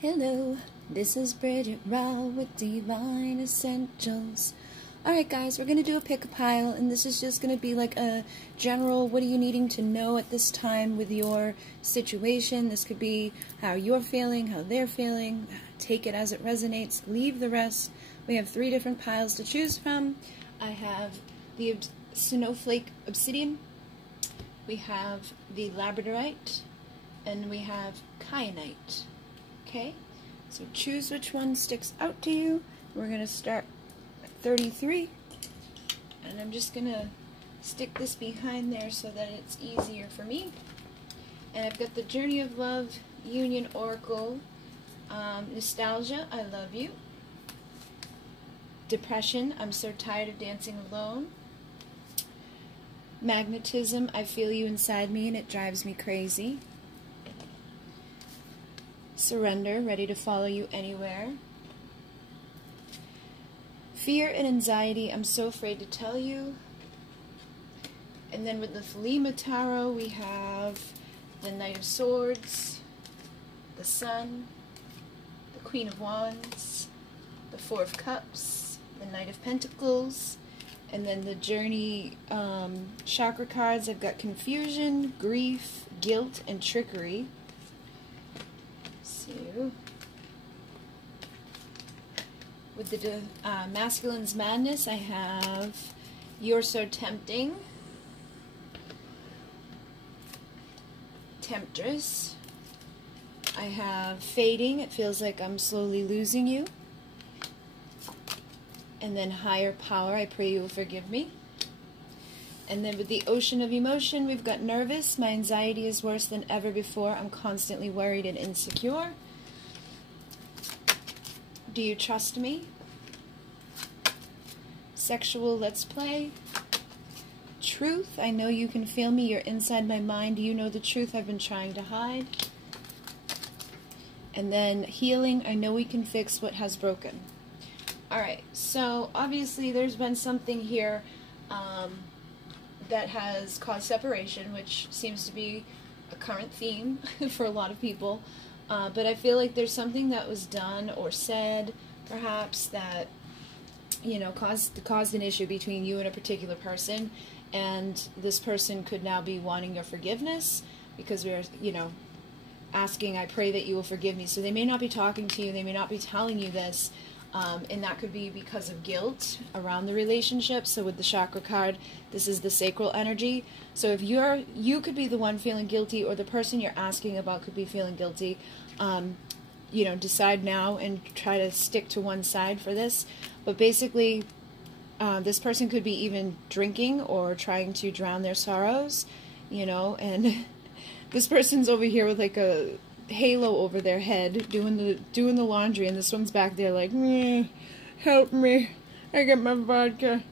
Hello, this is Bridget Rau with Pleiadian Essentials. Alright guys, we're going to do a pick a pile, and this is just going to be like a general what are you needing to know at this time with your situation. This could be how you're feeling, how they're feeling. Take it as it resonates, leave the rest. We have 3 different piles to choose from. I have the Snowflake Obsidian, we have the Labradorite, and we have Kyanite. Okay, so choose which one sticks out to you. We're going to start at 33, and I'm just going to stick this behind there so that it's easier for me. And I've got the Journey of Love, Union Oracle, Nostalgia, I Love You, Depression, I'm So Tired of Dancing Alone, Magnetism, I Feel You Inside Me and It Drives Me Crazy, Surrender, Ready to Follow You Anywhere, Fear and Anxiety, I'm So Afraid to Tell You. And then with the Thelema Tarot, we have the Knight of Swords, the Sun, the Queen of Wands, the Four of Cups, the Knight of Pentacles, and then the Journey Chakra cards. I've got Confusion, Grief, Guilt, and Trickery. With the Masculine's Madness, I have You're So Tempting, Temptress. I have Fading, It Feels Like I'm Slowly Losing You. And then Higher Power, I Pray You Will Forgive Me. And then with the Ocean of Emotion, we've got Nervous, My Anxiety is Worse Than Ever Before, I'm Constantly Worried and Insecure. Do You Trust Me? Sexual Let's Play. Truth, I Know You Can Feel Me, You're Inside My Mind, You Know the Truth I've Been Trying to Hide. And then Healing, I Know We Can Fix What Has Broken. Alright, so obviously there's been something here that has caused separation, which seems to be a current theme for a lot of people. But I feel like there's something that was done or said, perhaps, that, you know, caused an issue between you and a particular person, and this person could now be wanting your forgiveness because we're, you know, asking, I pray that you will forgive me. So they may not be talking to you, they may not be telling you this, and that could be because of guilt around the relationship. So with the chakra card, this is the sacral energy. So if you could be the one feeling guilty, or the person you're asking about could be feeling guilty, you know, decide now and try to stick to one side for this. But basically, this person could be even drinking or trying to drown their sorrows, you know, and this person's over here with like a halo over their head doing the laundry, and this one's back there like, help me, I get my vodka.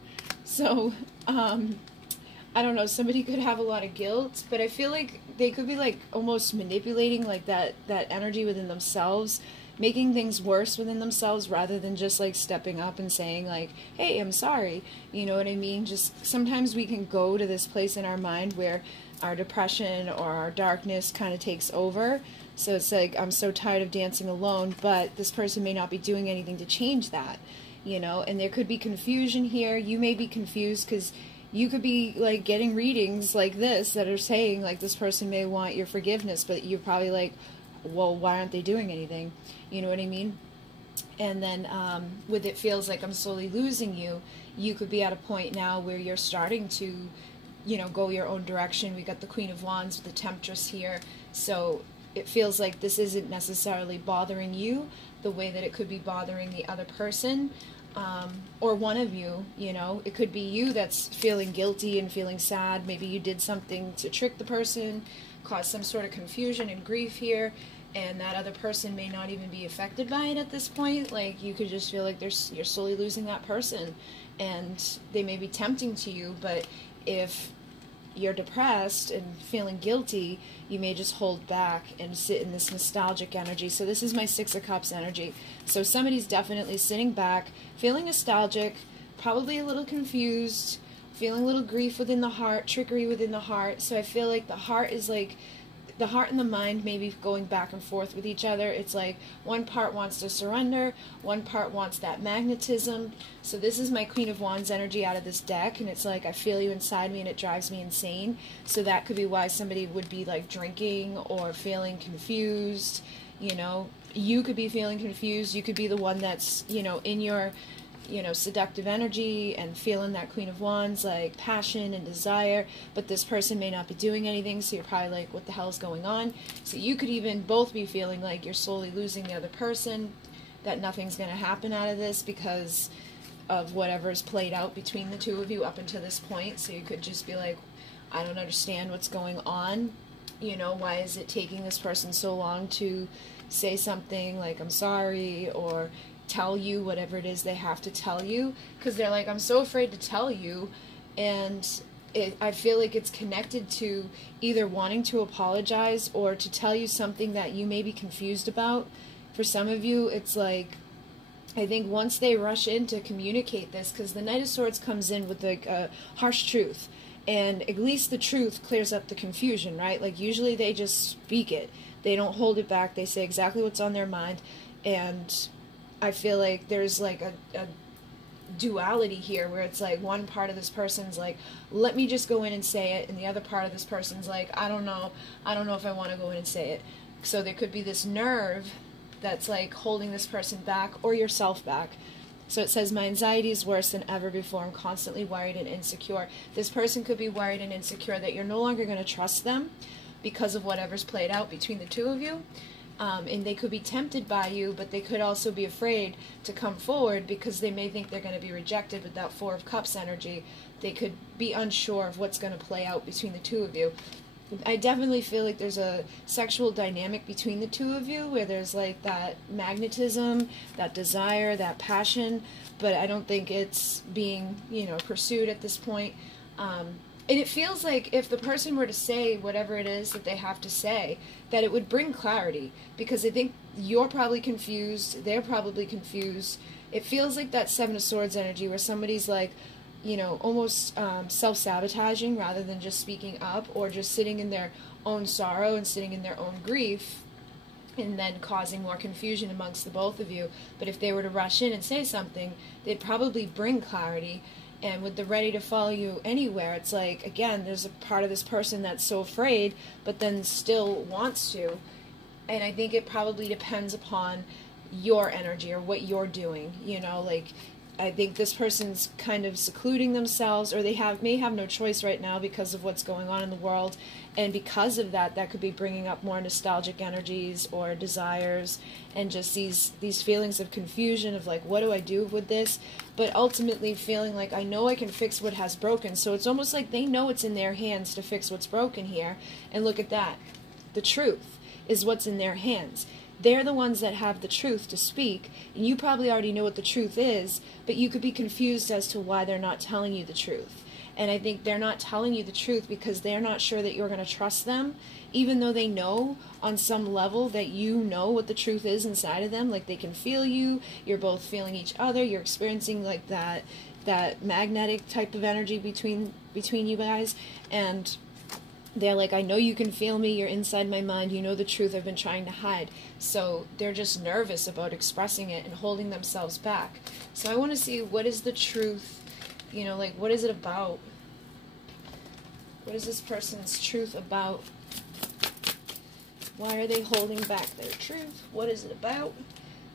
So I don't know, somebody could have a lot of guilt, but I feel like they could be like almost manipulating like that energy within themselves, making things worse within themselves, rather than just like stepping up and saying like, hey, I'm sorry, you know what I mean? Just sometimes we can go to this place in our mind where our depression or our darkness kind of takes over. So it's like, I'm so tired of dancing alone, but this person may not be doing anything to change that, you know, and there could be confusion here. You may be confused because you could be like getting readings like this that are saying like this person may want your forgiveness, but you're probably like, well, why aren't they doing anything? You know what I mean? And then with It Feels Like I'm Slowly Losing You, you could be at a point now where you're starting to, you know, go your own direction. We got the Queen of Wands with the Temptress here. So it feels like this isn't necessarily bothering you the way that it could be bothering the other person, or one of you, you know. It could be you that's feeling guilty and feeling sad. Maybe you did something to trick the person, cause some sort of confusion and grief here, and that other person may not even be affected by it at this point. Like, you could just feel like you're slowly losing that person, and they may be tempting to you, but if you're depressed and feeling guilty, you may just hold back and sit in this nostalgic energy. So this is my Six of Cups energy. So somebody's definitely sitting back, feeling nostalgic, probably a little confused, feeling a little grief within the heart, trickery within the heart. So I feel like the heart is like like the heart and the mind maybe going back and forth with each other. It's like one part wants to surrender, one part wants that magnetism. So this is my Queen of Wands energy out of this deck, and it's like I feel you inside me and it drives me insane. So that could be why somebody would be like drinking or feeling confused. You know, you could be feeling confused. You could be the one that's, you know, in your, you know, seductive energy and feeling that Queen of Wands, like passion and desire, but this person may not be doing anything, so you're probably like, what the hell's going on? So you could even both be feeling like you're slowly losing the other person, that nothing's going to happen out of this because of whatever's played out between the two of you up until this point. So you could just be like, I don't understand what's going on. You know, why is it taking this person so long to say something like, I'm sorry, or tell you whatever it is they have to tell you, because they're like, I'm so afraid to tell you. And I feel like it's connected to either wanting to apologize or to tell you something that you may be confused about. For some of you, it's like, I think once they rush in to communicate this, because the Knight of Swords comes in with like a harsh truth, and at least the truth clears up the confusion, right? Like usually they just speak it. They don't hold it back. They say exactly what's on their mind. And I feel like there's like a duality here where it's like one part of this person's like, let me just go in and say it, and the other part of this person's like, I don't know if I want to go in and say it. So there could be this nerve that's like holding this person back or yourself back. So it says, my anxiety is worse than ever before. I'm constantly worried and insecure. This person could be worried and insecure that you're no longer going to trust them because of whatever's played out between the two of you. And they could be tempted by you, but they could also be afraid to come forward because they may think they're going to be rejected with that Four of Cups energy. They could be unsure of what's going to play out between the two of you. I definitely feel like there's a sexual dynamic between the two of you where there's like that magnetism, that desire, that passion, but I don't think it's being, you know, pursued at this point. And it feels like if the person were to say whatever it is that they have to say, that it would bring clarity, because I think you're probably confused, they're probably confused. It feels like that Seven of Swords energy where somebody's like, you know, almost self-sabotaging rather than just speaking up, or just sitting in their own sorrow and sitting in their own grief, and then causing more confusion amongst the both of you. But if they were to rush in and say something, they'd probably bring clarity. And with the ready to follow you anywhere, it's like, again, there's a part of this person that's so afraid, but then still wants to. And I think it probably depends upon your energy or what you're doing, you know, like, I think this person's kind of secluding themselves, or they may have no choice right now because of what's going on in the world, and because of that, that could be bringing up more nostalgic energies or desires, and just these feelings of confusion of like, what do I do with this? But ultimately feeling like, I know I can fix what has broken. So it's almost like they know it's in their hands to fix what's broken here. And look at that. The truth is what's in their hands. They're the ones that have the truth to speak, and you probably already know what the truth is, but you could be confused as to why they're not telling you the truth. And I think they're not telling you the truth because they're not sure that you're going to trust them, even though they know on some level that you know what the truth is inside of them. Like, they can feel you, you're both feeling each other, you're experiencing like that magnetic type of energy between you guys, and they're like, I know you can feel me, you're inside my mind, you know the truth I've been trying to hide. So they're just nervous about expressing it and holding themselves back. So I want to see, what is the truth, you know, like, what is it about? What is this person's truth about? Why are they holding back their truth? What is it about?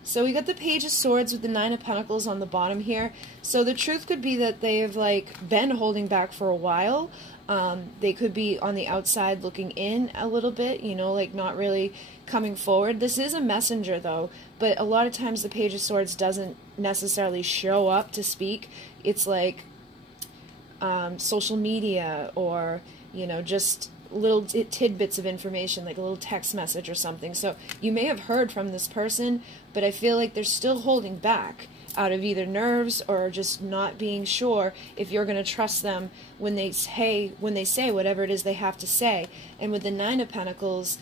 So we got the Page of Swords with the Nine of Pentacles on the bottom here. So the truth could be that they have like been holding back for a while. They could be on the outside looking in a little bit, you know, like not really coming forward. This is a messenger though, but a lot of times the Page of Swords doesn't necessarily show up to speak. It's like social media, or, you know, just little tidbits of information, like a little text message or something. So you may have heard from this person, but I feel like they're still holding back out of either nerves or just not being sure if you're going to trust them when they say whatever it is they have to say. And with the Nine of Pentacles,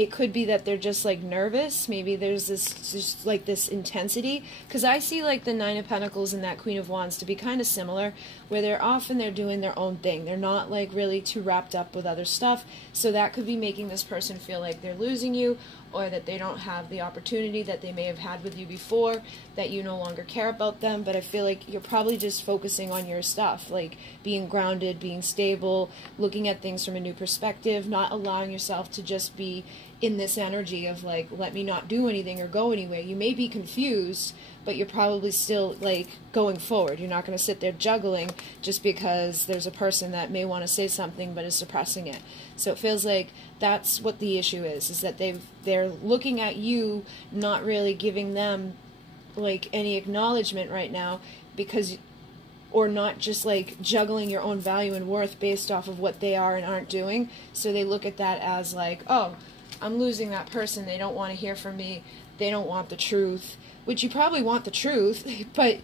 it could be that they're just like nervous. Maybe there's just like this intensity, because I see like the Nine of Pentacles and that Queen of Wands to be kind of similar, where they're doing their own thing. They're not like really too wrapped up with other stuff. So that could be making this person feel like they're losing you, or that they don't have the opportunity that they may have had with you before, that you no longer care about them. But I feel like you're probably just focusing on your stuff, like being grounded, being stable, looking at things from a new perspective, not allowing yourself to just be in this energy of like, let me not do anything or go anywhere. You may be confused, but you're probably still like going forward. You're not going to sit there juggling just because there's a person that may want to say something but is suppressing it. So it feels like that's what the issue is that they're looking at you, not really giving them like any acknowledgement right now, because, or not just like juggling your own value and worth based off of what they are and aren't doing. So they look at that as like, oh, I'm losing that person. They don't want to hear from me. They don't want the truth, which you probably want the truth, but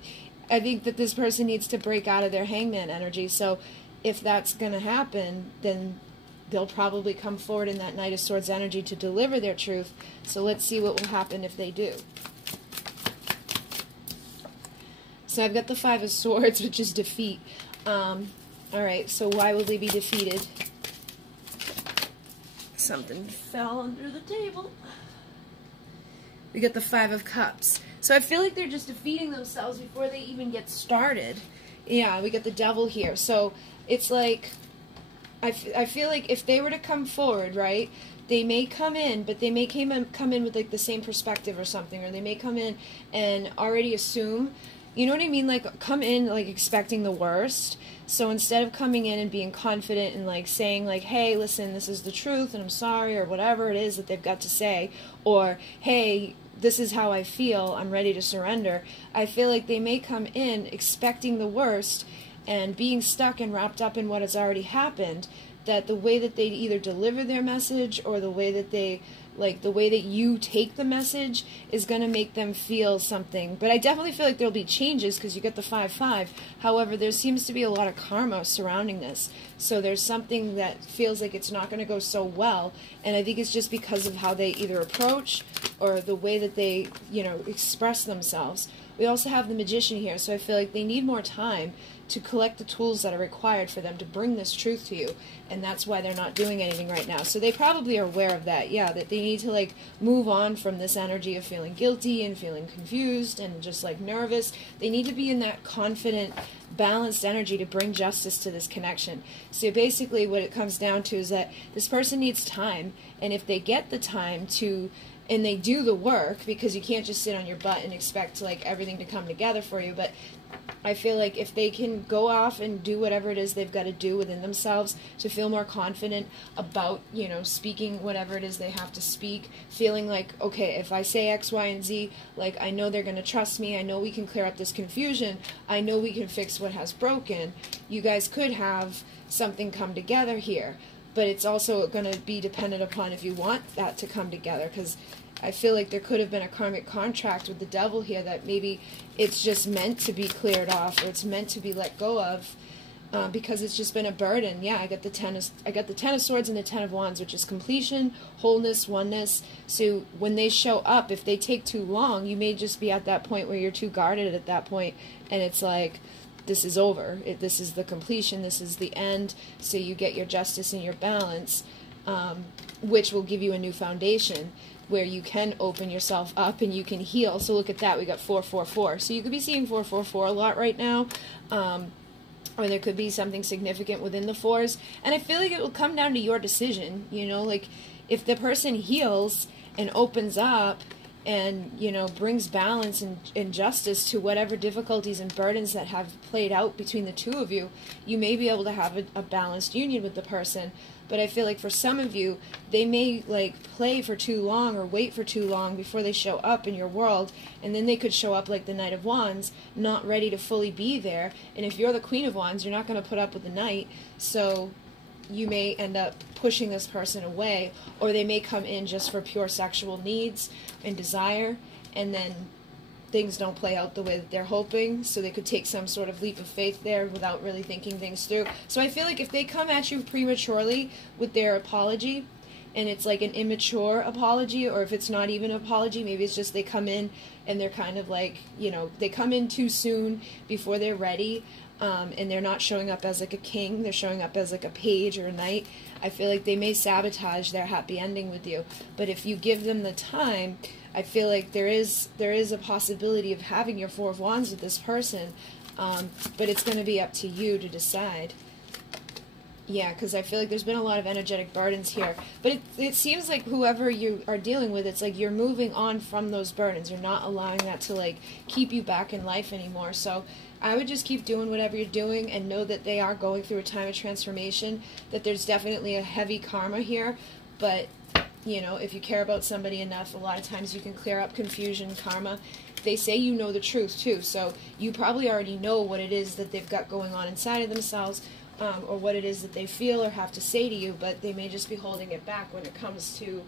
I think that this person needs to break out of their hangman energy. So if that's going to happen, then they'll probably come forward in that Knight of Swords energy to deliver their truth. So let's see what will happen if they do. So I've got the Five of Swords, which is defeat. Alright, so why will they be defeated? Something fell under the table. We got the Five of Cups. So I feel like they're just defeating themselves before they even get started. Yeah, we got the Devil here. So it's like, I feel like if they were to come forward, right, they may come in, but they may come in with like the same perspective or something, or they may come in and already assume, you know what I mean, like come in like expecting the worst. So instead of coming in and being confident and like saying like, hey, listen, this is the truth and I'm sorry, or whatever it is that they've got to say, or hey, this is how I feel, I'm ready to surrender, I feel like they may come in expecting the worst and being stuck and wrapped up in what has already happened, that the way that they either deliver their message or the way that they, like the way that you take the message is going to make them feel something. But I definitely feel like there'll be changes because you get the 5-5. However, there seems to be a lot of karma surrounding this. So there's something that feels like it's not going to go so well. And I think it's just because of how they either approach or the way that they, you know, express themselves. We also have the Magician here, so I feel like they need more time to collect the tools that are required for them to bring this truth to you, and that's why they're not doing anything right now. So they probably are aware of that, yeah, that they need to like move on from this energy of feeling guilty and feeling confused and just like nervous. They need to be in that confident, balanced energy to bring justice to this connection. So basically what it comes down to is that this person needs time, and if they get the time to, and they do the work, because you can't just sit on your butt and expect like everything to come together for you, but I feel like if they can go off and do whatever it is they've got to do within themselves to feel more confident about, you know, speaking whatever it is they have to speak, feeling like, okay, if I say X, Y, and Z, like I know they're going to trust me, I know we can clear up this confusion, I know we can fix what has broken, you guys could have something come together here. But it's also going to be dependent upon if you want that to come together, because I feel like there could have been a karmic contract with the Devil here that maybe it's just meant to be cleared off, or it's meant to be let go of, because it's just been a burden. Yeah, I got the Ten of Swords and the Ten of Wands, which is completion, wholeness, oneness. So when they show up, if they take too long, you may just be at that point where you're too guarded at that point, and it's like, this is over. This is the completion. This is the end. So you get your justice and your balance, which will give you a new foundation where you can open yourself up and you can heal. So look at that. We got 4-4-4. So you could be seeing 4-4-4 a lot right now. Or there could be something significant within the fours. And I feel like it will come down to your decision. You know, like if the person heals and opens up and, you know, brings balance and justice to whatever difficulties and burdens that have played out between the two of you, you may be able to have a balanced union with the person. But I feel like for some of you, they may like play for too long or wait for too long before they show up in your world, and then they could show up like the Knight of Wands, not ready to fully be there. And if you're the Queen of Wands, you're not going to put up with the Knight, so you may end up pushing this person away, or they may come in just for pure sexual needs and desire, and then things don't play out the way that they're hoping, so they could take some sort of leap of faith there without really thinking things through. So I feel like if they come at you prematurely with their apology and it's like an immature apology, or if it's not even an apology, maybe it's just they come in and they're kind of like, you know, they come in too soon before they're ready, and they're not showing up as like a king, they're showing up as like a page or a knight. I feel like they may sabotage their happy ending with you. But if you give them the time, I feel like there is a possibility of having your Four of Wands with this person, but it's going to be up to you to decide. Yeah, because I feel like there's been a lot of energetic burdens here. But it seems like whoever you are dealing with, it's like you're moving on from those burdens. You're not allowing that to like keep you back in life anymore. So I would just keep doing whatever you're doing and know that they are going through a time of transformation, that there's definitely a heavy karma here. But, you know, if you care about somebody enough, a lot of times you can clear up confusion, karma. They say you know the truth too, so you probably already know what it is that they've got going on inside of themselves, or what it is that they feel or have to say to you, but they may just be holding it back when it comes to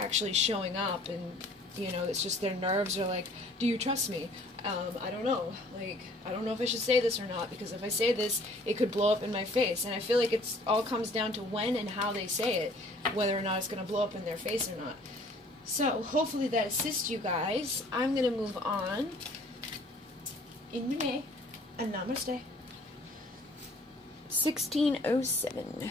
actually showing up. And, you know, it's just their nerves are like, do you trust me? I don't know. Like, I don't know if I should say this or not, because if I say this, it could blow up in my face. And I feel like it's all comes down to when and how they say it, whether or not it's going to blow up in their face or not. So, hopefully that assists you guys. I'm going to move on. Inmune and namaste. 1607.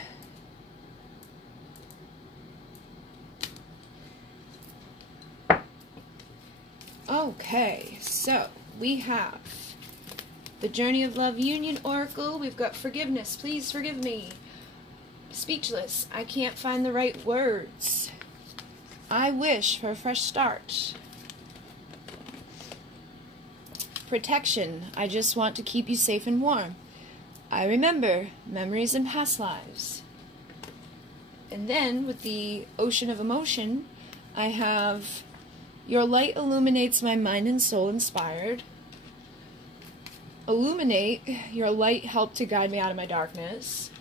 Okay, so we have the Journey of Love Union Oracle. We've got forgiveness. Please forgive me. Speechless. I can't find the right words. I wish for a fresh start. Protection. I just want to keep you safe and warm. I remember memories and past lives. And then with the Ocean of Emotion, I have your light illuminates my mind and soul inspired. Illuminate, your light helped to guide me out of my darkness.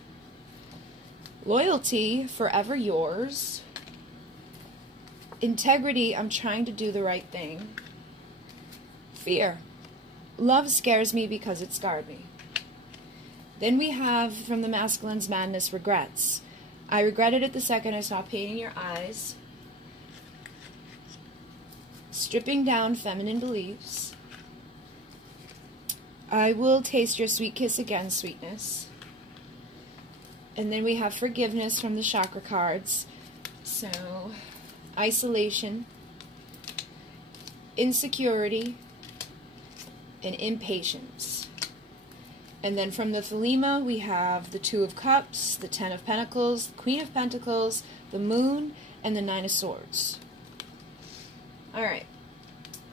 Loyalty, forever yours. Integrity, I'm trying to do the right thing. Fear, love scares me because it scarred me. Then we have, from the Masculine's Madness, regrets. I regretted it the second I saw pain in your eyes. Stripping down feminine beliefs. I will taste your sweet kiss again, sweetness. And then we have forgiveness from the chakra cards. So, isolation, insecurity, and impatience. And then from the thelema, we have the Two of Cups, the Ten of Pentacles, the Queen of Pentacles, the Moon, and the Nine of Swords. Alright,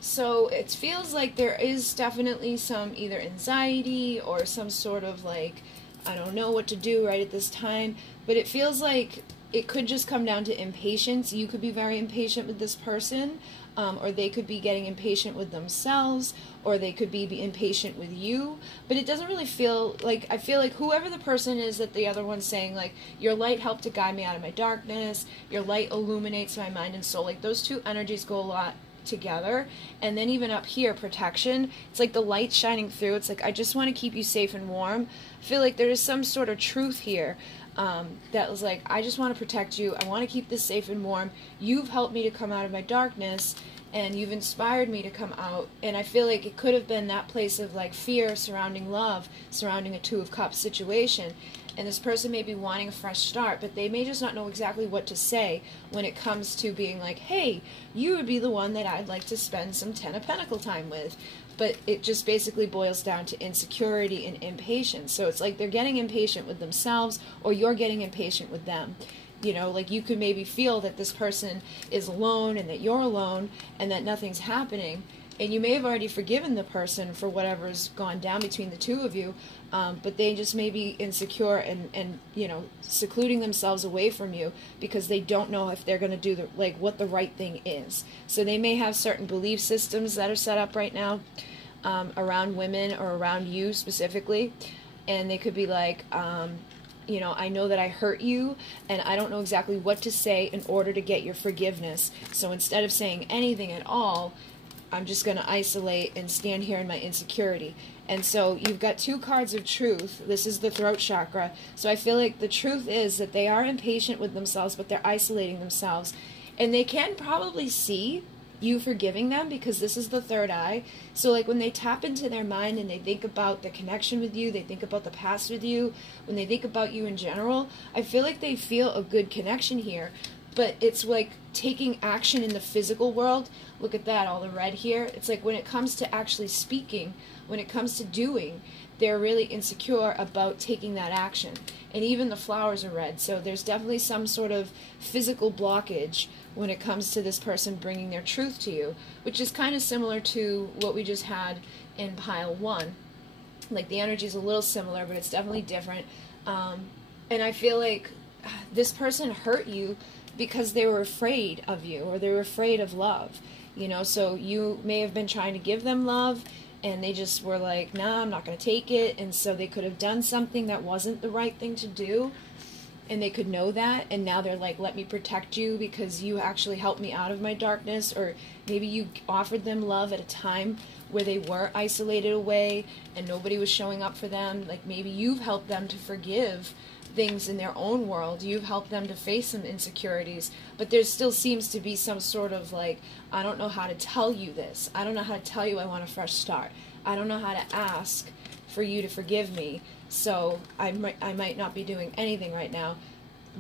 so it feels like there is definitely some either anxiety or some sort of like, I don't know what to do right at this time, but it feels like it could just come down to impatience. You could be very impatient with this person, or they could be getting impatient with themselves, or they could be impatient with you. But it doesn't really feel like, I feel like whoever the person is that the other one's saying, like, your light helped to guide me out of my darkness, your light illuminates my mind and soul, like those two energies go a lot together. And then even up here, protection, it's like the light shining through. It's like, I just want to keep you safe and warm. I feel like there is some sort of truth here. That was like, I just want to protect you. I want to keep this safe and warm. You've helped me to come out of my darkness, and you've inspired me to come out. And I feel like it could have been that place of like fear surrounding love, surrounding a Two of Cups situation. And this person may be wanting a fresh start, but they may just not know exactly what to say when it comes to being like, hey, you would be the one that I'd like to spend some Ten of Pentacle time with. But it just basically boils down to insecurity and impatience. So it's like they're getting impatient with themselves, or you're getting impatient with them. You know, like you could maybe feel that this person is alone and that you're alone and that nothing's happening. And you may have already forgiven the person for whatever's gone down between the two of you, but they just may be insecure and you know, secluding themselves away from you because they don't know if they're going to do what the right thing is. So they may have certain belief systems that are set up right now around women or around you specifically, and they could be like, you know, I know that I hurt you, and I don't know exactly what to say in order to get your forgiveness. So instead of saying anything at all, I'm just going to isolate and stand here in my insecurity. And so you've got two cards of truth. This is the throat chakra. So I feel like the truth is that they are impatient with themselves, but they're isolating themselves. And they can probably see you forgiving them because this is the third eye. So like when they tap into their mind and they think about the connection with you, they think about the past with you, when they think about you in general, I feel like they feel a good connection here. But it's like taking action in the physical world. Look at that, all the red here. It's like when it comes to actually speaking, when it comes to doing, they're really insecure about taking that action. And even the flowers are red. So there's definitely some sort of physical blockage when it comes to this person bringing their truth to you, which is kind of similar to what we just had in pile 1. Like the energy is a little similar, but it's definitely different. And I feel like this person hurt you because they were afraid of you, or they were afraid of love, you know. So you may have been trying to give them love and they just were like, nah, I'm not going to take it. And so they could have done something that wasn't the right thing to do, and they could know that, and now they're like, let me protect you because you actually helped me out of my darkness. Or maybe you offered them love at a time where they were isolated away and nobody was showing up for them. Like maybe you've helped them to forgive things in their own world. You've helped them to face some insecurities, but there still seems to be some sort of like, I don't know how to tell you this. I don't know how to tell you I want a fresh start. I don't know how to ask for you to forgive me. So I might not be doing anything right now,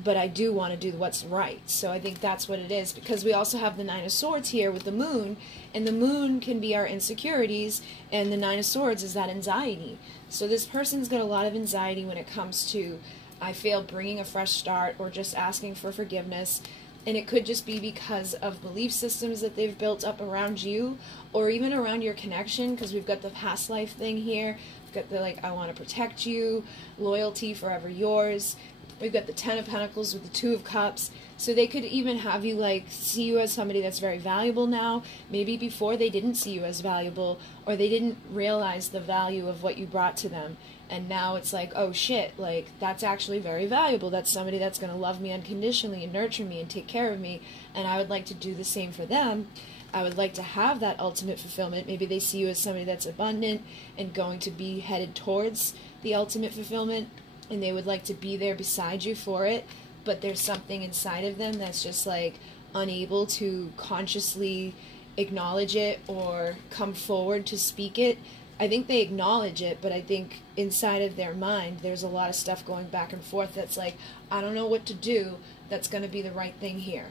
but I do want to do what's right. So I think that's what it is, because we also have the Nine of Swords here with the moon, and the moon can be our insecurities, and the Nine of Swords is that anxiety. So this person's got a lot of anxiety when it comes to, I feel, bringing a fresh start or just asking for forgiveness. And it could just be because of belief systems that they've built up around you, or even around your connection, because we've got the past life thing here. We've got the, like, I want to protect you, loyalty, forever yours. We've got the Ten of Pentacles with the Two of Cups. So they could even have you, like, see you as somebody that's very valuable now. Maybe before they didn't see you as valuable, or they didn't realize the value of what you brought to them. And now it's like, oh shit, like, that's actually very valuable. That's somebody that's going to love me unconditionally and nurture me and take care of me. And I would like to do the same for them. I would like to have that ultimate fulfillment. Maybe they see you as somebody that's abundant and going to be headed towards the ultimate fulfillment, and they would like to be there beside you for it. But there's something inside of them that's just like unable to consciously acknowledge it or come forward to speak it. I think they acknowledge it, but I think inside of their mind there's a lot of stuff going back and forth that's like, I don't know what to do that's going to be the right thing here.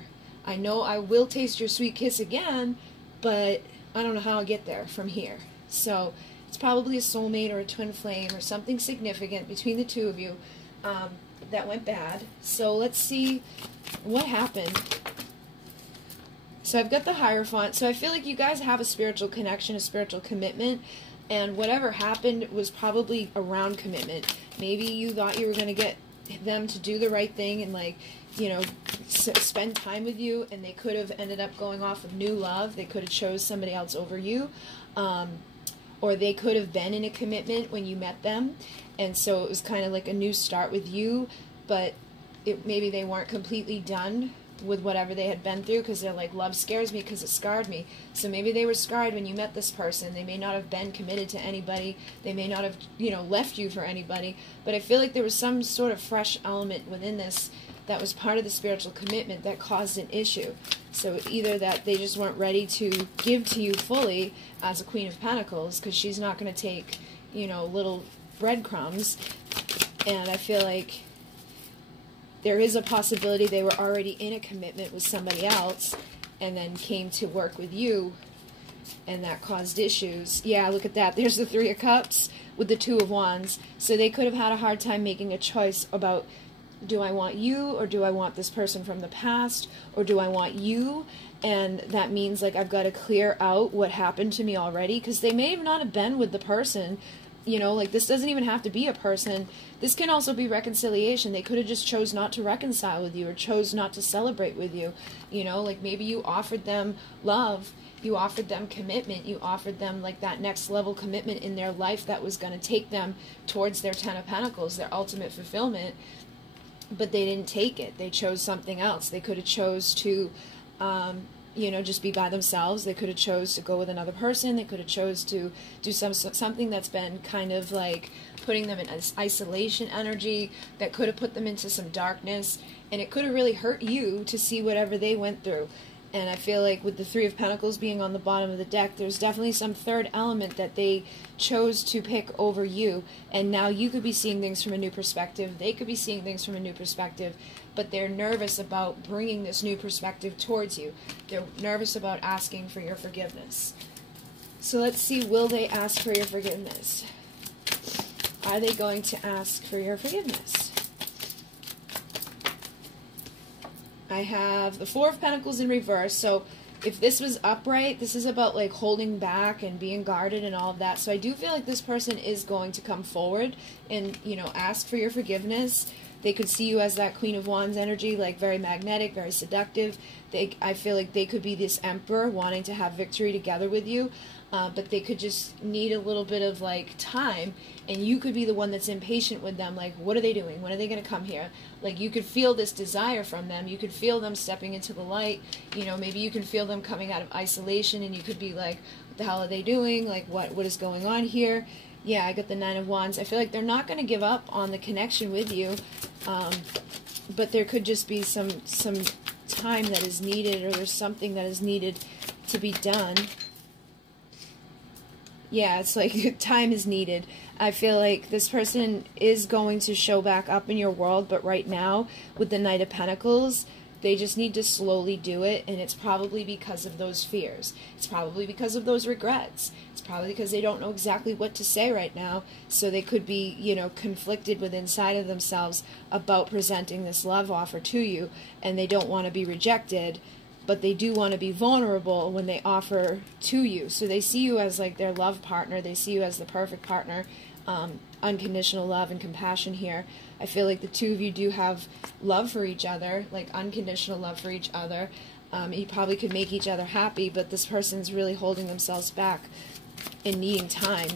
I know I will taste your sweet kiss again, but I don't know how I'll get there from here. So it's probably a soulmate or a twin flame or something significant between the two of you that went bad. So let's see what happened. So I've got the Hierophant. So I feel like you guys have a spiritual connection, a spiritual commitment, and whatever happened was probably around commitment. Maybe you thought you were going to get them to do the right thing and, like, you know, spend time with you, and they could have ended up going off of new love. They could have chose somebody else over you, or they could have been in a commitment when you met them, and so it was kind of like a new start with you, but maybe they weren't completely done with whatever they had been through, because they're like, love scares me because it scarred me. So maybe they were scarred when you met this person. They may not have been committed to anybody. They may not have, you know, left you for anybody. But I feel like there was some sort of fresh element within this that was part of the spiritual commitment that caused an issue. So either that they just weren't ready to give to you fully as a Queen of Pentacles, because she's not going to take, you know, little breadcrumbs. And I feel like there is a possibility they were already in a commitment with somebody else and then came to work with you, and that caused issues. Yeah, look at that. There's the Three of Cups with the Two of Wands. So they could have had a hard time making a choice about, do I want you, or do I want this person from the past, or do I want you? And that means, like, I've got to clear out what happened to me already, because they may not have been with the person. You know, like, this doesn't even have to be a person. This can also be reconciliation. They could have just chose not to reconcile with you, or chose not to celebrate with you. You know, like, maybe you offered them love, you offered them commitment, you offered them, like, that next level commitment in their life that was going to take them towards their Ten of Pentacles, their ultimate fulfillment, but they didn't take it. They chose something else. They could have chose to you know, just be by themselves. They could have chose to go with another person. They could have chose to do something that's been kind of like putting them in isolation energy, that could have put them into some darkness, and it could have really hurt you to see whatever they went through. And I feel like with the Three of Pentacles being on the bottom of the deck, there's definitely some third element that they chose to pick over you. And now you could be seeing things from a new perspective. They could be seeing things from a new perspective. But they're nervous about bringing this new perspective towards you. They're nervous about asking for your forgiveness. So let's see, will they ask for your forgiveness? Are they going to ask for your forgiveness? I have the Four of Pentacles in reverse. So if this was upright, this is about like holding back and being guarded and all of that. So I do feel like this person is going to come forward and, you know, ask for your forgiveness. They could see you as that Queen of Wands energy, like very magnetic, very seductive. I feel like they could be this Emperor wanting to have victory together with you. But they could just need a little bit of like time, and you could be the one that's impatient with them. Like, what are they doing? When are they going to come here? Like, you could feel this desire from them. You could feel them stepping into the light. You know, maybe you can feel them coming out of isolation, and you could be like, what the hell are they doing? Like, what is going on here? Yeah, I got the Nine of Wands. I feel like they're not going to give up on the connection with you, but there could just be some time that is needed, or there's something that is needed to be done. Yeah, it's like time is needed. I feel like this person is going to show back up in your world, but right now, with the Knight of Pentacles, they just need to slowly do it, and it's probably because of those fears. It's probably because of those regrets. It's probably because they don't know exactly what to say right now, so they could be, you know, conflicted with inside of themselves about presenting this love offer to you, and they don't want to be rejected, but they do want to be vulnerable when they offer to you. So they see you as like their love partner. They see you as the perfect partner. Unconditional love and compassion here. I feel like the two of you do have love for each other, like unconditional love for each other. You probably could make each other happy, but this person's really holding themselves back and needing time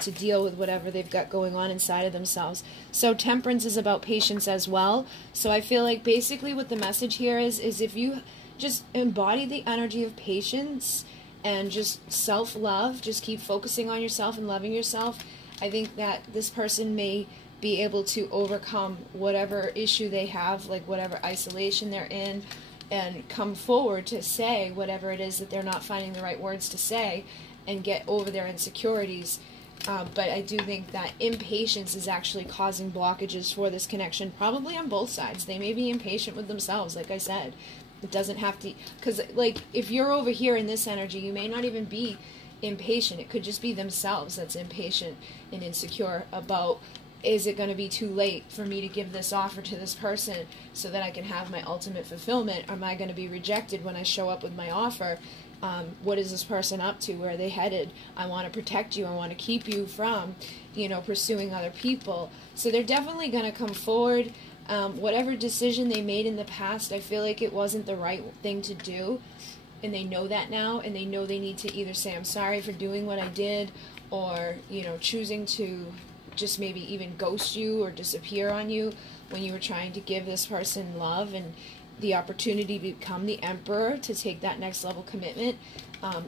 to deal with whatever they've got going on inside of themselves. So Temperance is about patience as well. So I feel like basically what the message here is if you just embody the energy of patience and just self-love, just keep focusing on yourself and loving yourself, I think that this person may be able to overcome whatever issue they have, like whatever isolation they're in, and come forward to say whatever it is that they're not finding the right words to say, and get over their insecurities. But I do think that impatience is actually causing blockages for this connection, probably on both sides. They may be impatient with themselves, like I said. It doesn't have to, because like if you're over here in this energy, you may not even be impatient. It could just be themselves that's impatient and insecure about, is it going to be too late for me to give this offer to this person so that I can have my ultimate fulfillment? Am I going to be rejected when I show up with my offer? What is this person up to? Where are they headed? I want to protect you. I want to keep you from, you know, pursuing other people. So they're definitely going to come forward. Whatever decision they made in the past, I feel like it wasn't the right thing to do. And they know that now, and they know they need to either say, I'm sorry for doing what I did, or, you know, choosing to just maybe even ghost you or disappear on you when you were trying to give this person love and the opportunity to become the Emperor, to take that next level commitment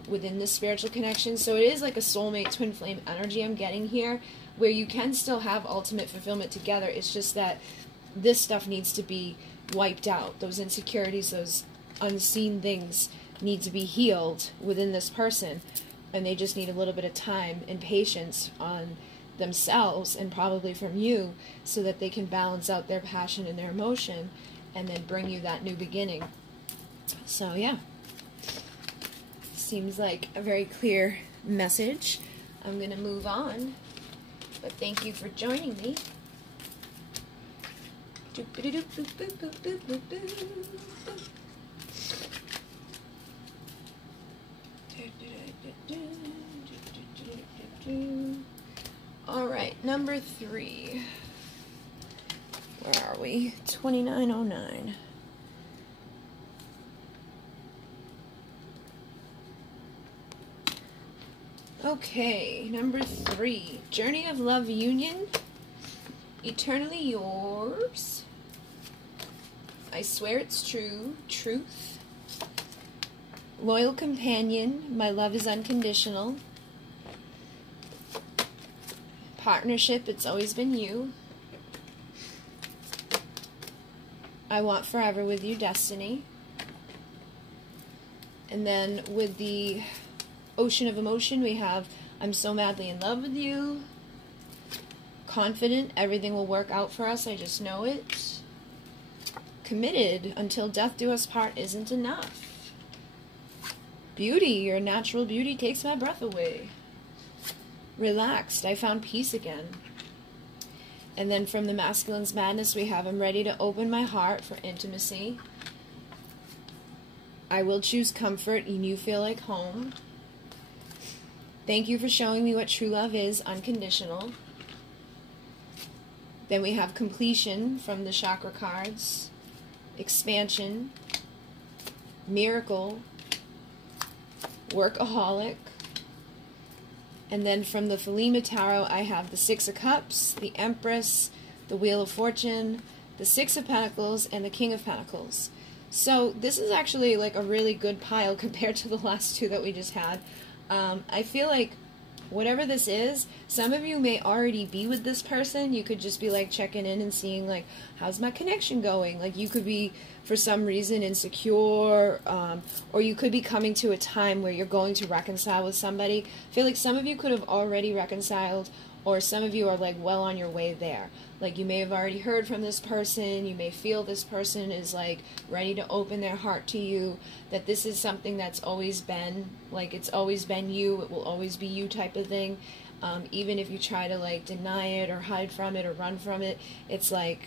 within this spiritual connection. So it is like a soulmate twin flame energy I'm getting here, where you can still have ultimate fulfillment together. It's just that this stuff needs to be wiped out. Those insecurities, those unseen things need to be healed within this person, and they just need a little bit of time and patience on themselves and probably from you, so that they can balance out their passion and their emotion and then bring you that new beginning. So yeah, seems like a very clear message. I'm gonna move on, but thank you for joining me. All right, number 3. Where are we? 2909. Okay, number 3. Journey of Love Union. Eternally yours. I swear it's true. Truth. Loyal companion, my love is unconditional. Partnership, it's always been you. I want forever with you, destiny. And then with the ocean of emotion, we have I'm so madly in love with you. Confident, everything will work out for us, I just know it. Committed, until death do us part isn't enough. Beauty, your natural beauty takes my breath away. Relaxed, I found peace again. And then from the masculine's madness, we have I'm ready to open my heart for intimacy. I will choose comfort and you feel like home. Thank you for showing me what true love is, unconditional. Then we have completion from the chakra cards, expansion, miracle, workaholic, and then from the thelema tarot I have the Six of Cups, the Empress, the Wheel of Fortune, the Six of Pentacles, and the King of Pentacles. So this is actually like a really good pile compared to the last two that we just had. I feel like whatever this is, some of you may already be with this person. You could just be like checking in and seeing like, how's my connection going? Like you could be for some reason insecure, or you could be coming to a time where you're going to reconcile with somebody. I feel like some of you could have already reconciled, or some of you are like well on your way there. Like you may have already heard from this person, you may feel this person is like ready to open their heart to you, that this is something that's always been, like it's always been you, it will always be you type of thing. Even if you try to like deny it or hide from it or run from it, it's like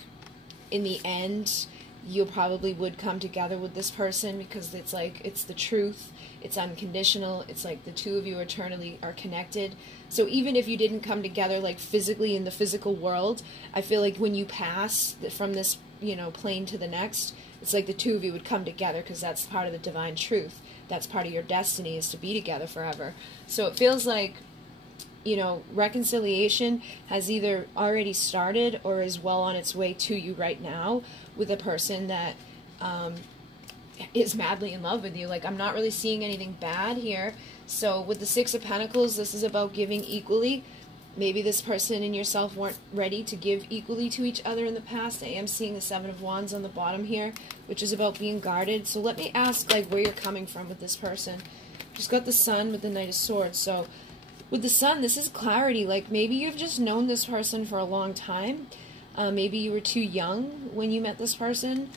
in the end you probably would come together with this person because it's like, it's the truth, it's unconditional, it's like the two of you eternally are connected. So even if you didn't come together like physically in the physical world, I feel like when you pass from this, you know, plane to the next, it's like the two of you would come together because that's part of the divine truth. That's part of your destiny, is to be together forever. So it feels like, you know, reconciliation has either already started or is well on its way to you right now with a person that is madly in love with you. Like, I'm not really seeing anything bad here. So with the Six of Pentacles, this is about giving equally. Maybe this person and yourself weren't ready to give equally to each other in the past. I am seeing the Seven of Wands on the bottom here, which is about being guarded. So let me ask, like, where you're coming from with this person. Just got the Sun with the Knight of Swords. So with the Sun, this is clarity. Like, maybe you've just known this person for a long time. Maybe you were too young when you met this person.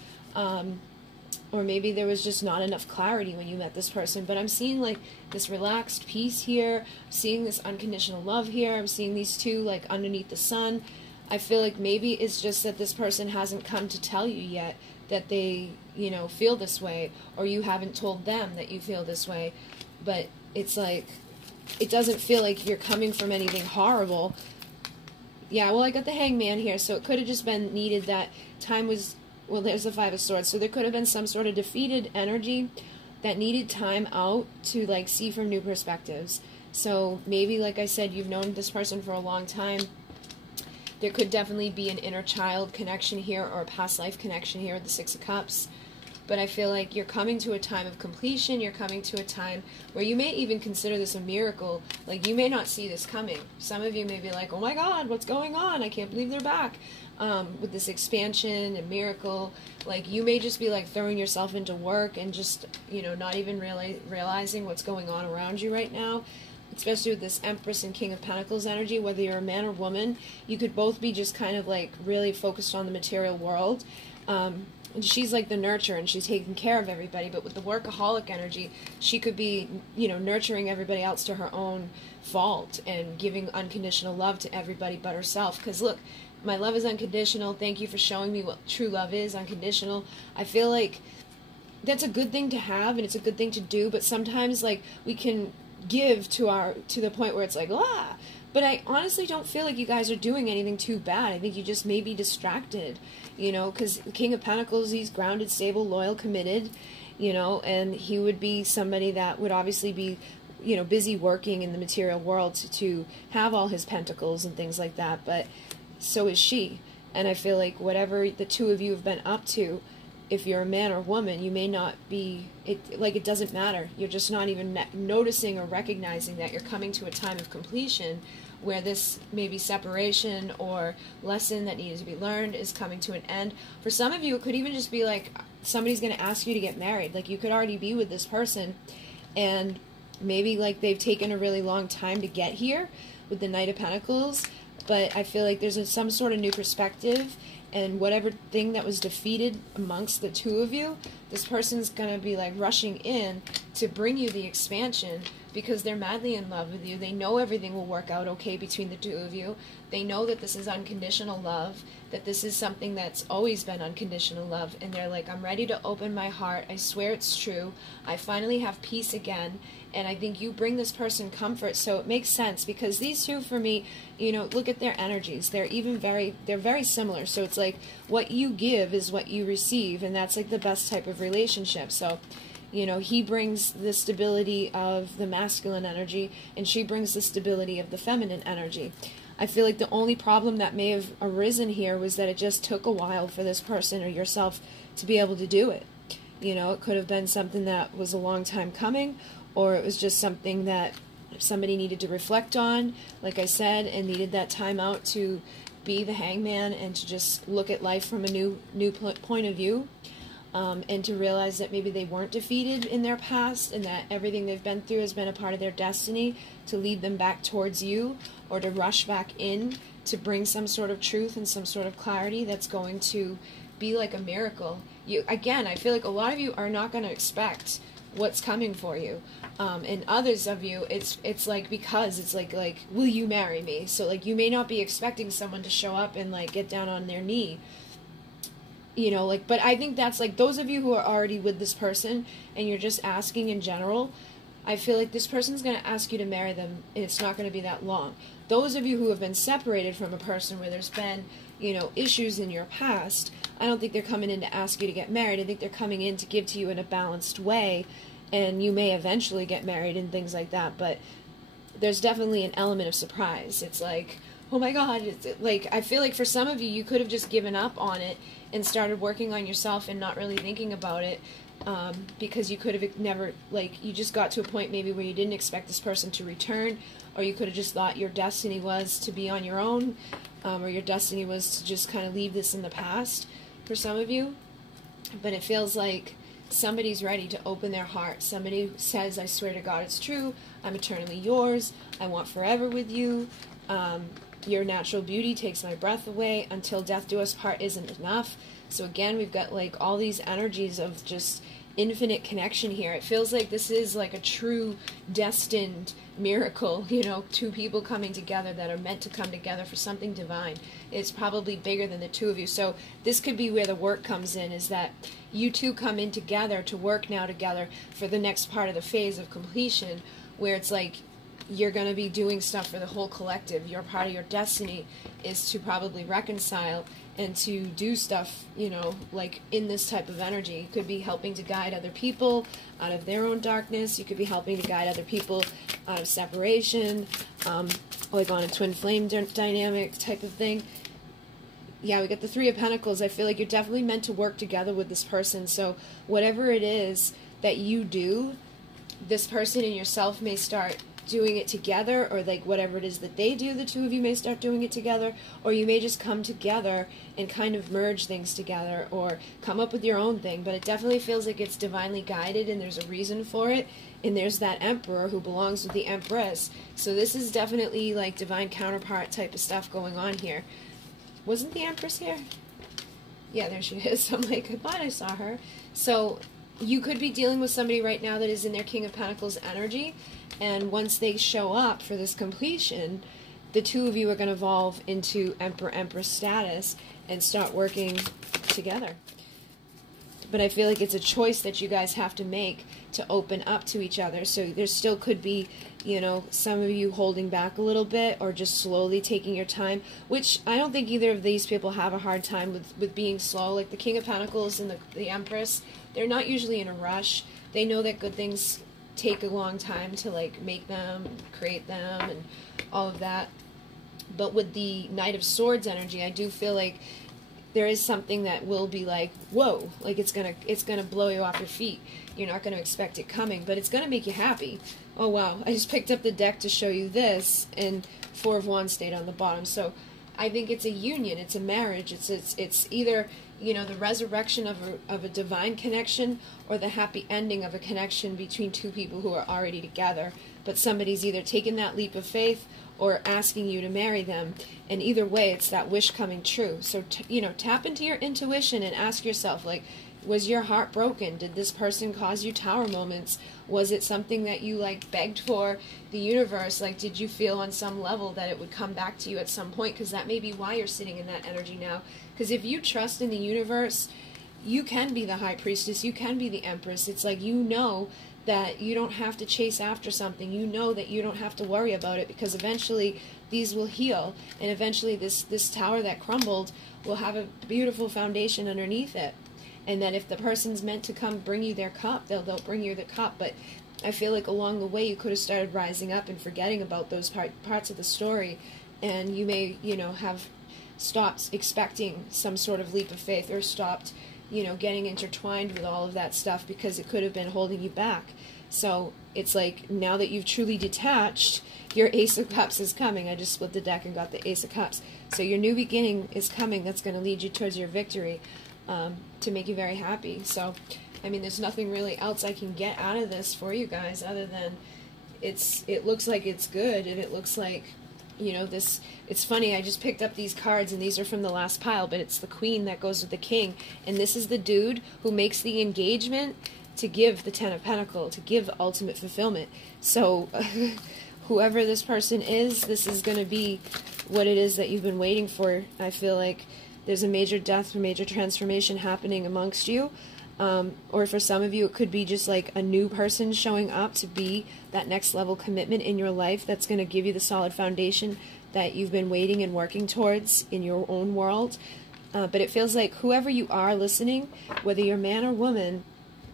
Or maybe there was just not enough clarity when you met this person. But I'm seeing like this relaxed peace here. I'm seeing this unconditional love here. I'm seeing these two like underneath the sun. I feel like maybe it's just that this person hasn't come to tell you yet that they, you know, feel this way. Or you haven't told them that you feel this way. But it's like, it doesn't feel like you're coming from anything horrible. Yeah, well, I got the Hangman here. So it could have just been needed that time was... Well, there's the Five of Swords. So there could have been some sort of defeated energy that needed time out to, like, see from new perspectives. So maybe, like I said, you've known this person for a long time. There could definitely be an inner child connection here or a past life connection here with the Six of Cups. But I feel like you're coming to a time of completion. You're coming to a time where you may even consider this a miracle. Like, you may not see this coming. Some of you may be like, oh my God, what's going on? I can't believe they're back. With this expansion and miracle, like, you may just be like throwing yourself into work and just, you know, not even realizing what's going on around you right now. Especially with this Empress and King of Pentacles energy, whether you're a man or woman, you could both be just kind of like really focused on the material world. And she's like the nurturer and she's taking care of everybody, but with the workaholic energy, she could be, you know, nurturing everybody else to her own fault and giving unconditional love to everybody but herself. Because look, my love is unconditional. Thank you for showing me what true love is, unconditional. I feel like that's a good thing to have and it's a good thing to do, but sometimes like we can give to the point where it's like, ah, but I honestly don't feel like you guys are doing anything too bad. I think you just may be distracted, you know, because the King of Pentacles, he's grounded, stable, loyal, committed, you know, and he would be somebody that would obviously be, you know, busy working in the material world to have all his pentacles and things like that, but so is she. And I feel like whatever the two of you have been up to, if you're a man or woman, you may not be, it doesn't matter. You're just not even noticing or recognizing that you're coming to a time of completion where this maybe separation or lesson that needed to be learned is coming to an end. For some of you, it could even just be like somebody's going to ask you to get married. Like, you could already be with this person, and maybe like they've taken a really long time to get here with the Knight of Pentacles, but I feel like there's some sort of new perspective, and whatever thing that was defeated amongst the two of you, this person's going to be like rushing in to bring you the expansion, because they're madly in love with you. They know everything will work out okay between the two of you. They know that this is unconditional love, that this is something that's always been unconditional love, and they're like, I'm ready to open my heart. I swear it's true. I finally have peace again, and I think you bring this person comfort. So it makes sense, because these two, for me, you know, look at their energies. They're very similar. So it's like what you give is what you receive, and that's like the best type of relationship. So, you know, he brings the stability of the masculine energy, and she brings the stability of the feminine energy. I feel like the only problem that may have arisen here was that it just took a while for this person or yourself to be able to do it. You know, it could have been something that was a long time coming, or it was just something that somebody needed to reflect on, like I said, and needed that time out to be the hangman and to just look at life from a new point of view. And to realize that maybe they weren't defeated in their past, and that everything they've been through has been a part of their destiny to lead them back towards you, or to rush back in to bring some sort of truth and some sort of clarity that's going to be like a miracle. Again, I feel like a lot of you are not going to expect what's coming for you, and others of you, it's like, because it's like will you marry me? So like, you may not be expecting someone to show up and like get down on their knee. You know, like, but I think that's like those of you who are already with this person and you're just asking in general, I feel like this person's going to ask you to marry them, and it's not going to be that long. Those of you who have been separated from a person where there's been, you know, issues in your past, I don't think they're coming in to ask you to get married. I think they're coming in to give to you in a balanced way, and you may eventually get married and things like that, but there's definitely an element of surprise. It's like, oh my God, it's like, I feel like for some of you, you could have just given up on it and started working on yourself and not really thinking about it, because you could have never, like, you just got to a point maybe where you didn't expect this person to return, or you could have just thought your destiny was to be on your own, or your destiny was to just kind of leave this in the past for some of you. But it feels like somebody's ready to open their heart. Somebody says, I swear to God it's true, I'm eternally yours, I want forever with you, your natural beauty takes my breath away, until death do us part isn't enough. So again, we've got like all these energies of just infinite connection here. It feels like this is like a true destined miracle, you know, two people coming together that are meant to come together for something divine. It's probably bigger than the two of you. So this could be where the work comes in, is that you two come in together to work now together for the next part of the phase of completion, where it's like you're going to be doing stuff for the whole collective. Your part of your destiny is to probably reconcile and to do stuff, you know, like in this type of energy. You could be helping to guide other people out of their own darkness. You could be helping to guide other people out of separation, like on a twin flame dynamic type of thing. Yeah, we got the Three of Pentacles. I feel like you're definitely meant to work together with this person. So whatever it is that you do, this person and yourself may start doing it together, or like whatever it is that they do, the two of you may start doing it together, or you may just come together and kind of merge things together, or come up with your own thing. But it definitely feels like it's divinely guided, and there's a reason for it, and there's that Emperor who belongs with the Empress. So this is definitely like divine counterpart type of stuff going on here. Wasn't the Empress here? Yeah, there she is. I'm like, I thought I saw her. So you could be dealing with somebody right now that is in their King of Pentacles energy, and once they show up for this completion, the two of you are going to evolve into Emperor-Empress status and start working together. But I feel like it's a choice that you guys have to make to open up to each other. So there still could be, you know, some of you holding back a little bit, or just slowly taking your time, which I don't think either of these people have a hard time with being slow. Like the King of Pentacles and the Empress, they're not usually in a rush. They know that good things take a long time to like make them, create them, and all of that. But with the Knight of Swords energy, I do feel like there is something that will be like, whoa, like it's gonna blow you off your feet. You're not gonna expect it coming, but it's gonna make you happy. Oh wow, I just picked up the deck to show you this, and Four of Wands stayed on the bottom. So I think it's a union, it's a marriage, it's either, you know, the resurrection of a divine connection, or the happy ending of a connection between two people who are already together. But somebody's either taking that leap of faith or asking you to marry them. And either way, it's that wish coming true. So, you know, tap into your intuition and ask yourself, like, was your heart broken? Did this person cause you tower moments? Was it something that you, like, begged for the universe? Like, did you feel on some level that it would come back to you at some point? Because that may be why you're sitting in that energy now. Because if you trust in the universe, you can be the high priestess. You can be the empress. It's like, you know that you don't have to chase after something. You know that you don't have to worry about it, because eventually these will heal, and eventually this tower that crumbled will have a beautiful foundation underneath it. And that if the person's meant to come bring you their cup, they'll bring you the cup. But I feel like along the way you could have started rising up and forgetting about those parts of the story, and you may, you know, have stopped expecting some sort of leap of faith, or stopped, you know, getting intertwined with all of that stuff, because it could have been holding you back. So it's like, now that you've truly detached, your Ace of Cups is coming. I just split the deck and got the Ace of Cups. So your new beginning is coming that's going to lead you towards your victory, to make you very happy. So, I mean, there's nothing really else I can get out of this for you guys, other than it looks like it's good, and it looks like, you know, this, it's funny, I just picked up these cards, and these are from the last pile, but it's the Queen that goes with the King, and this is the dude who makes the engagement to give the Ten of Pentacles, to give the ultimate fulfillment. So, whoever this person is, this is going to be what it is that you've been waiting for. I feel like there's a major death, a major transformation happening amongst you. Or for some of you, it could be just like a new person showing up to be that next level commitment in your life that's going to give you the solid foundation that you've been waiting and working towards in your own world. But it feels like whoever you are listening, whether you're man or woman,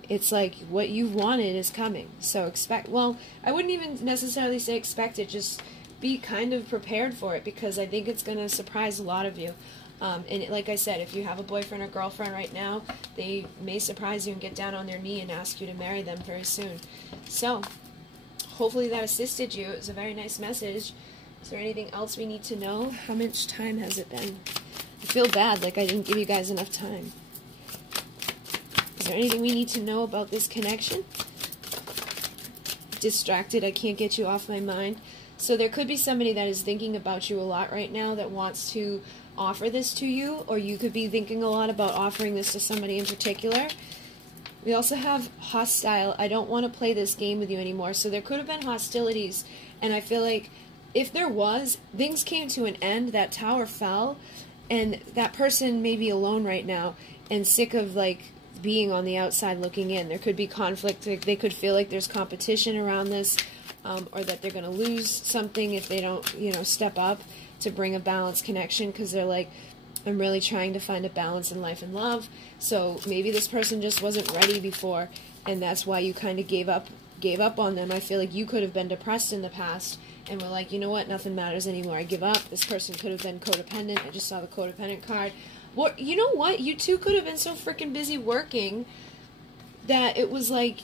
it's like what you've wanted is coming. So expect, well, I wouldn't even necessarily say expect it, just be kind of prepared for it, because I think it's going to surprise a lot of you. And like I said, if you have a boyfriend or girlfriend right now, they may surprise you and get down on their knee and ask you to marry them very soon. So, hopefully that assisted you. It was a very nice message. Is there anything else we need to know? How much time has it been? I feel bad, like I didn't give you guys enough time. Is there anything we need to know about this connection? Distracted, I can't get you off my mind. So there could be somebody that is thinking about you a lot right now that wants to offer this to you, or you could be thinking a lot about offering this to somebody in particular. We also have hostile. I don't want to play this game with you anymore. So there could have been hostilities, and I feel like if there was, things came to an end, that tower fell, and that person may be alone right now and sick of like being on the outside looking in. There could be conflict. They could feel like there's competition around this, or that they're going to lose something if they don't, you know, step up to bring a balanced connection, because they're like, I'm really trying to find a balance in life and love. So maybe this person just wasn't ready before, and that's why you kind of gave up on them. I feel like you could have been depressed in the past and were like, you know what, nothing matters anymore, I give up. This person could have been codependent. I just saw the codependent card. What, you know what, you two could have been so freaking busy working that it was like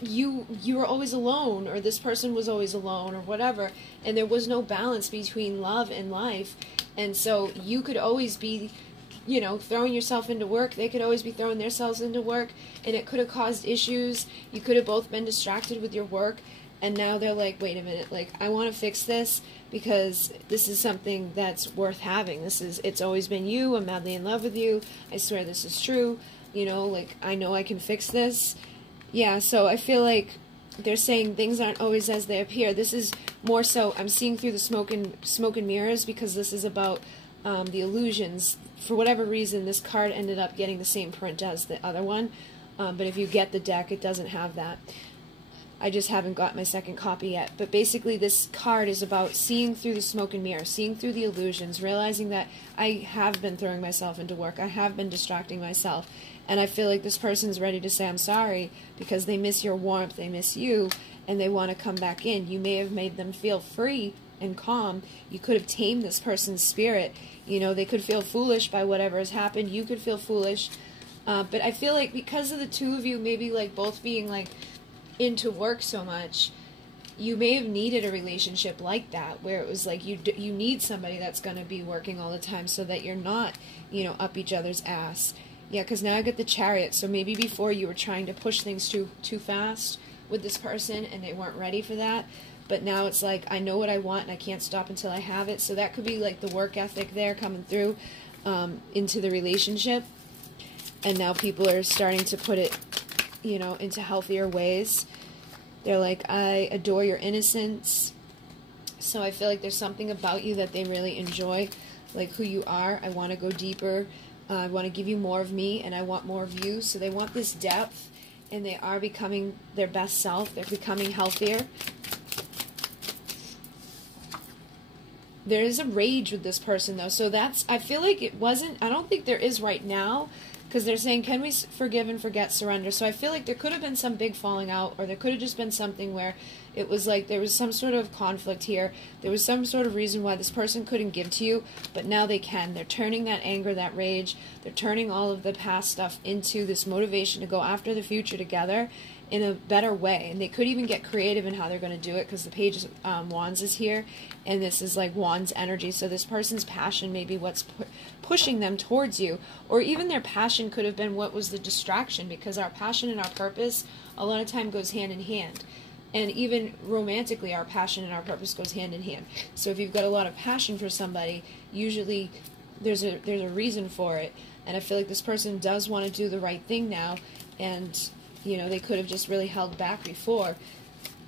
you were always alone, or this person was always alone, or whatever, and there was no balance between love and life. And so you could always be, you know, throwing yourself into work, they could always be throwing themselves into work, and it could have caused issues. You could have both been distracted with your work, and now they're like, wait a minute, like, I want to fix this, because this is something that's worth having. It's always been you, I'm madly in love with you, I swear this is true, you know, like, I know I can fix this. Yeah, so I feel like they're saying things aren't always as they appear. This is more so, I'm seeing through the smoke and mirrors, because this is about the illusions. For whatever reason, this card ended up getting the same print as the other one, but if you get the deck, it doesn't have that. I just haven't got my second copy yet. But basically, this card is about seeing through the smoke and mirror, seeing through the illusions, realizing that I have been throwing myself into work, I have been distracting myself, and I feel like this person's ready to say I'm sorry, because they miss your warmth, they miss you, and they want to come back in. You may have made them feel free and calm. You could have tamed this person's spirit. You know, they could feel foolish by whatever has happened. You could feel foolish. But I feel like because of the two of you maybe like both being like into work so much, you may have needed a relationship like that, where it was like you need somebody that's going to be working all the time so that you're not, you know, up each other's ass. Yeah, because now I get the Chariot. So maybe before you were trying to push things too fast with this person and they weren't ready for that. But now it's like, I know what I want and I can't stop until I have it. So that could be like the work ethic there coming through into the relationship. And now people are starting to put it, you know, into healthier ways. They're like, I adore your innocence. So I feel like there's something about you that they really enjoy, like who you are. I want to go deeper. I want to give you more of me, and I want more of you. So they want this depth, and they are becoming their best self. They're becoming healthier. There is a rage with this person, though. So that's, I feel like it wasn't, I don't think there is right now, because they're saying, can we forgive and forget, surrender? So I feel like there could have been some big falling out, or there could have just been something where it was like there was some sort of conflict here. There was some sort of reason why this person couldn't give to you, but now they can. They're turning that anger, that rage, they're turning all of the past stuff into this motivation to go after the future together in a better way. And they could even get creative in how they're going to do it, because the Page of Wands is here, and this is like Wands energy. So this person's passion may be what's pushing them towards you, or even their passion could have been what was the distraction, because our passion and our purpose a lot of time goes hand in hand. And even romantically, our passion and our purpose goes hand in hand. So if you've got a lot of passion for somebody, usually there's a reason for it. And I feel like this person does want to do the right thing now, and you know, they could have just really held back before,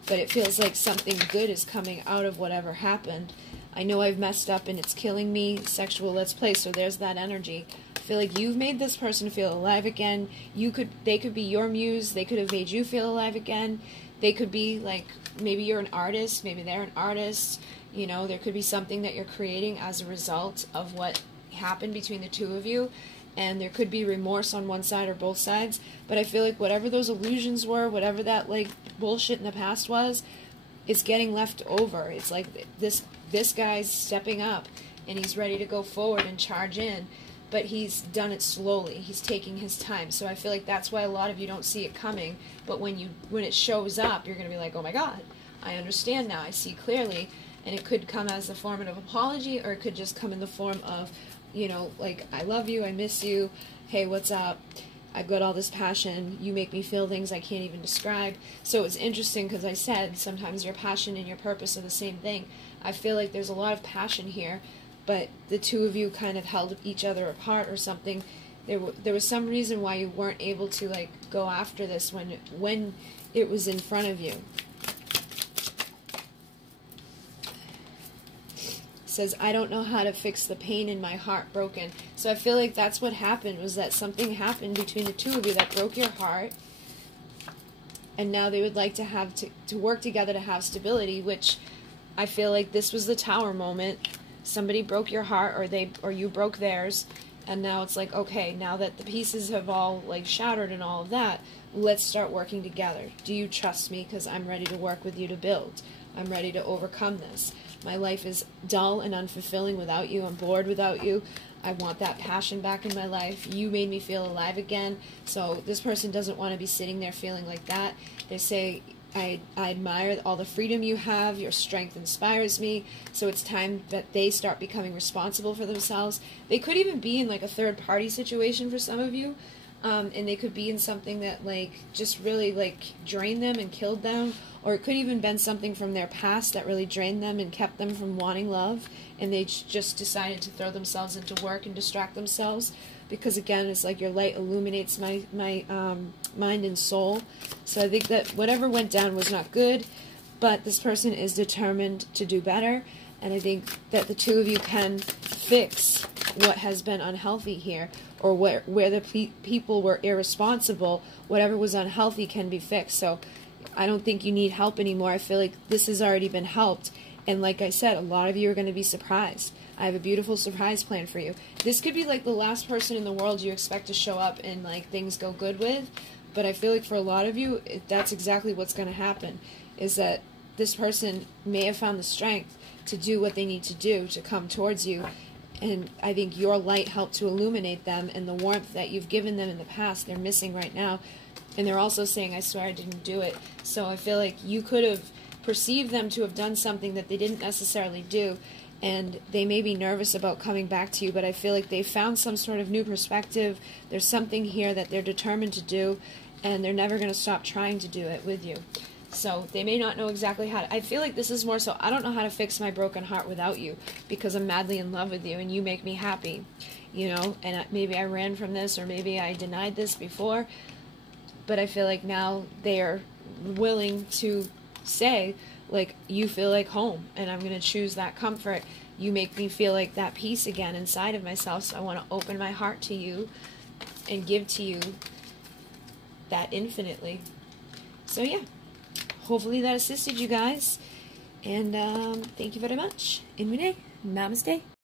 but it feels like something good is coming out of whatever happened. I know I've messed up and it's killing me. Sexual let's play. So there's that energy. I feel like you've made this person feel alive again. They could be your muse. They could have made you feel alive again. They could be like, maybe you're an artist, maybe they're an artist. You know, there could be something that you're creating as a result of what happened between the two of you. And there could be remorse on one side or both sides. But I feel like whatever those illusions were, whatever that like bullshit in the past was, it's getting left over. It's like this guy's stepping up and he's ready to go forward and charge in. But he's done it slowly. He's taking his time. So I feel like that's why a lot of you don't see it coming. But when it shows up, you're going to be like, oh my God, I understand now. I see clearly. And it could come as a form of apology, or it could just come in the form of, you know, like, I love you, I miss you, hey, what's up, I've got all this passion, you make me feel things I can't even describe. So it's interesting because I said sometimes your passion and your purpose are the same thing. I feel like there's a lot of passion here, but the two of you kind of held each other apart or something. There was some reason why you weren't able to like go after this when it was in front of you. Says, I don't know how to fix the pain in my heart broken. So I feel like that's what happened, was that something happened between the two of you that broke your heart, and now they would like to have to work together to have stability, which I feel like this was the Tower moment. Somebody broke your heart, or you broke theirs, and now it's like, okay, now that the pieces have all like shattered and all of that, let's start working together. Do you trust me? Because I'm ready to work with you to build. I'm ready to overcome this. My life is dull and unfulfilling without you. I'm bored without you. I want that passion back in my life. You made me feel alive again. So this person doesn't want to be sitting there feeling like that. They say, I admire all the freedom you have. Your strength inspires me. So it's time that they start becoming responsible for themselves. They could even be in like a third-party situation for some of you. And they could be in something that like just really like drained them and killed them, or it could even been something from their past that really drained them and kept them from wanting love, and they just decided to throw themselves into work and distract themselves, because again, it's like your light illuminates my mind and soul. So I think that whatever went down was not good, but this person is determined to do better, and I think that the two of you can fix what has been unhealthy here, or where the people were irresponsible. Whatever was unhealthy can be fixed. So I don't think you need help anymore. I feel like this has already been helped. And like I said, a lot of you are going to be surprised. I have a beautiful surprise plan for you. This could be like the last person in the world you expect to show up and like things go good with. But I feel like for a lot of you, that's exactly what's going to happen. Is that this person may have found the strength to do what they need to do to come towards you. And I think your light helped to illuminate them, and the warmth that you've given them in the past, they're missing right now. And they're also saying, I swear I didn't do it. So I feel like you could have perceived them to have done something that they didn't necessarily do. And they may be nervous about coming back to you, but I feel like they found some sort of new perspective. There's something here that they're determined to do, and they're never going to stop trying to do it with you. So they may not know exactly how to. I feel like this is more so, I don't know how to fix my broken heart without you, because I'm madly in love with you, and you make me happy, you know, and maybe I ran from this, or maybe I denied this before, but I feel like now they are willing to say, like, you feel like home, and I'm going to choose that comfort. You make me feel like that peace again inside of myself, so I want to open my heart to you and give to you that infinitely. So yeah, hopefully that assisted you guys, and thank you very much. Namaste.